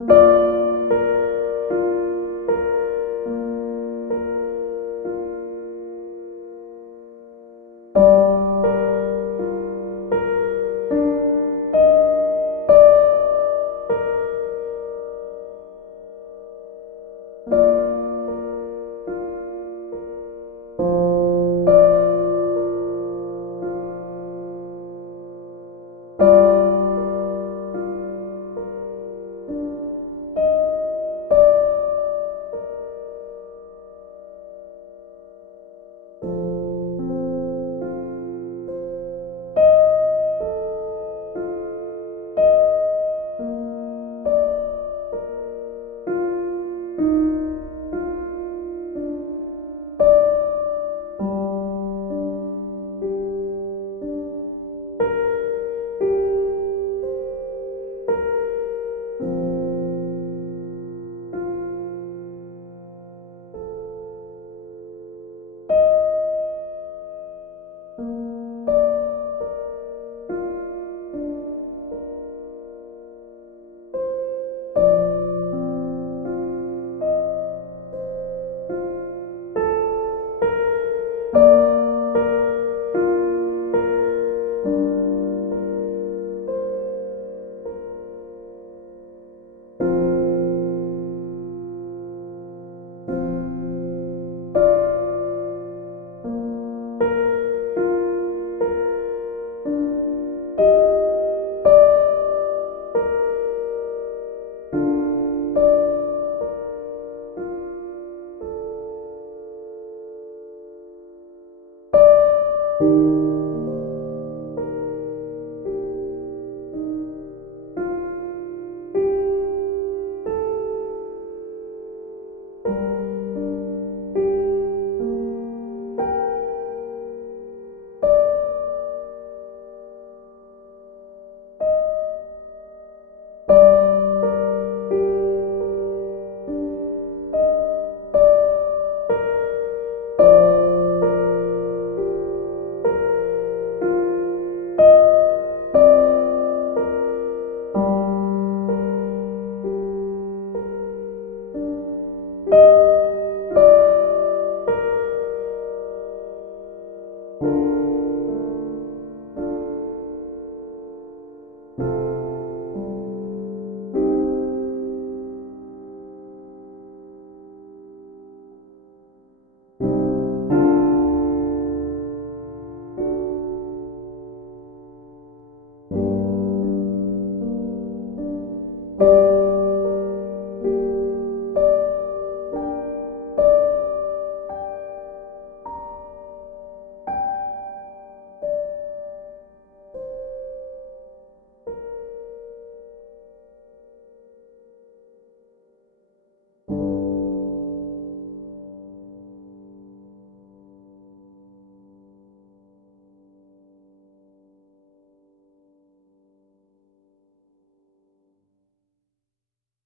you you